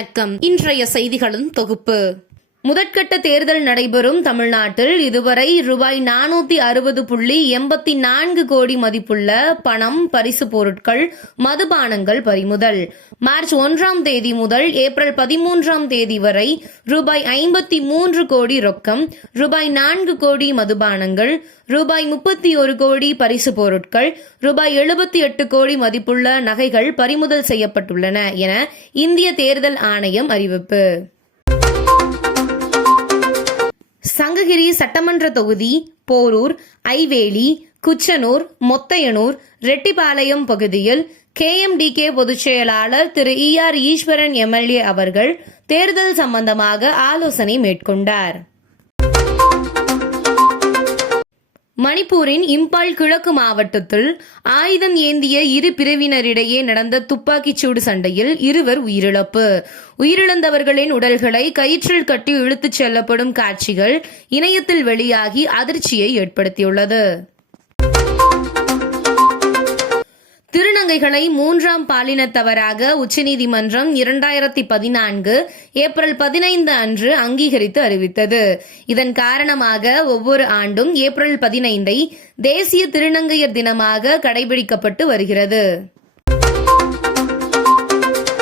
வணக்கம். இன்றைய செய்திகளின் தொகுப்பு. முதற்கட்ட தேர்தல் நடைபெறும் தமிழ்நாட்டில் இதுவரை ரூபாய் நானூத்தி அறுபது புள்ளி எண்பத்தி நான்கு கோடி மதிப்புள்ள பணம் பரிசு பொருட்கள் மதுபானங்கள் பறிமுதல். மார்ச் ஒன்றாம் தேதி முதல் ஏப்ரல் பதிமூன்றாம் தேதி வரை ரூபாய் ஐம்பத்தி மூன்று கோடி ரொக்கம் ரூபாய் நான்கு கோடி மதுபானங்கள் ரூபாய் முப்பத்தி ஒரு கோடி பரிசு பொருட்கள் ரூபாய் எழுபத்தி எட்டு கோடி மதிப்புள்ள நகைகள் பறிமுதல் செய்யப்பட்டுள்ளன என இந்திய தேர்தல் ஆணையம் அறிவிப்பு. சங்ககிரி சட்டமன்ற தொகுதி போரூர் ஐவேலி குச்சனூர் மொத்தையனூர் ரெட்டிபாளையம் பகுதியில் கேஎம்டிகே பொதுச் செயலாளர் திரு இ ஆர் ஈஸ்வரன் எம்எல்ஏ அவர்கள் தேர்தல் சம்பந்தமாக ஆலோசனை மேற்கொண்டார். மணிப்பூரின் இம்பால் கிழக்கு மாவட்டத்தில் ஆயுதம் ஏந்திய இரு பிரிவினரிடையே நடந்த துப்பாக்கிச் சூடு சண்டையில் இருவர் உயிரிழப்பு. உயிரிழந்தவர்களின் உடல்களை கயிற்றில் கட்டி இழுத்துச் செல்லப்படும் காட்சிகள் இணையத்தில் வெளியாகி அதிர்ச்சியை ஏற்படுத்தியுள்ளது. திருநங்கைகளை மூன்றாம் பாலினத்தவராக உச்சநீதிமன்றம் இரண்டாயிரத்தி பதினான்கு ஏப்ரல் பதினைந்து அன்று அங்கீகரித்து அறிவித்தது. இதன் காரணமாக ஒவ்வொரு ஆண்டும் ஏப்ரல் பதினைந்தை தேசிய திருநங்கையர் தினமாக கடைபிடிக்கப்பட்டு வருகிறது.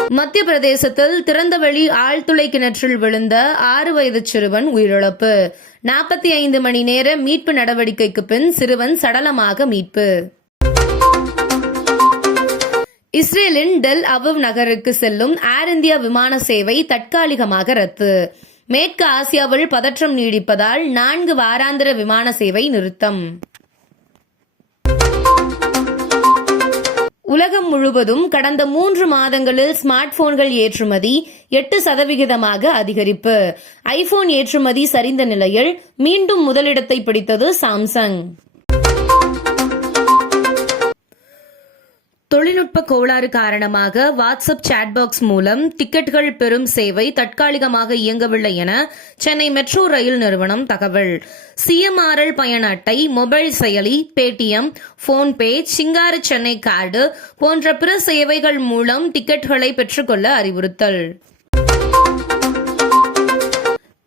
மத்திய பிரதேசத்தில் திறந்தவெளி ஆழ்துளை கிணற்றில் விழுந்த ஆறு வயது சிறுவன் உயிரிழப்பு. நாற்பத்தி ஐந்து மணி நேர மீட்பு நடவடிக்கைக்கு பின் சிறுவன் சடலமாக மீட்பு. இஸ்ரேலின் டெல் அவிவ் நகருக்கு செல்லும் ஏர் இந்தியா விமான சேவை தற்காலிகமாக ரத்து. மேற்கு ஆசியாவில் பதற்றம் நீடிப்பதால் நான்கு வாராந்திர விமான சேவை நிறுத்தம். உலகம் முழுவதும் கடந்த மூன்று மாதங்களில் ஸ்மார்ட் போன்கள் ஏற்றுமதி எட்டு சதவிகிதமாக அதிகரிப்பு. ஐபோன் ஏற்றுமதி சரிந்த நிலையில் மீண்டும் முதலிடத்தை பிடித்தது சாம்சங். தொழில்நுட்ப கோளாறு காரணமாக வாட்ஸ்அப் சாட்பாக்ஸ் மூலம் டிக்கெட்டுகள் பெறும் சேவை தற்காலிகமாக இயங்கவில்லை என சென்னை மெட்ரோ ரயில் நிறுவனம் தகவல். சிஎம்ஆர்எல் பயண அட்டை மொபைல் செயலி பேடிஎம் போன்பே சிங்கார சென்னை கார்டு போன்ற பிற சேவைகள் மூலம் டிக்கெட்டுகளை பெற்றுக்கொள்ள அறிவுறுத்தல்.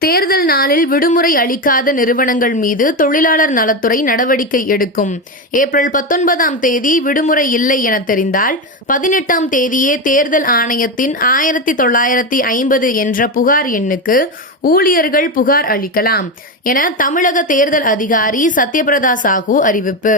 தேர்தல் நாளில் விடுமுறை அளிக்காத நிறுவனங்கள் மீது தொழிலாளர் நலத்துறை நடவடிக்கை எடுக்கும். ஏப்ரல் பத்தொன்பதாம் தேதி விடுமுறை இல்லை என தெரிந்தால் பதினெட்டாம் தேதியே தேர்தல் ஆணையத்தின் ஆயிரத்தி தொள்ளாயிரத்தி ஐம்பது என்ற புகார் எண்ணுக்கு ஊழியர்கள் புகார் அளிக்கலாம் என தமிழக தேர்தல் அதிகாரி சத்யபிரதா சாஹூ அறிவிப்பு.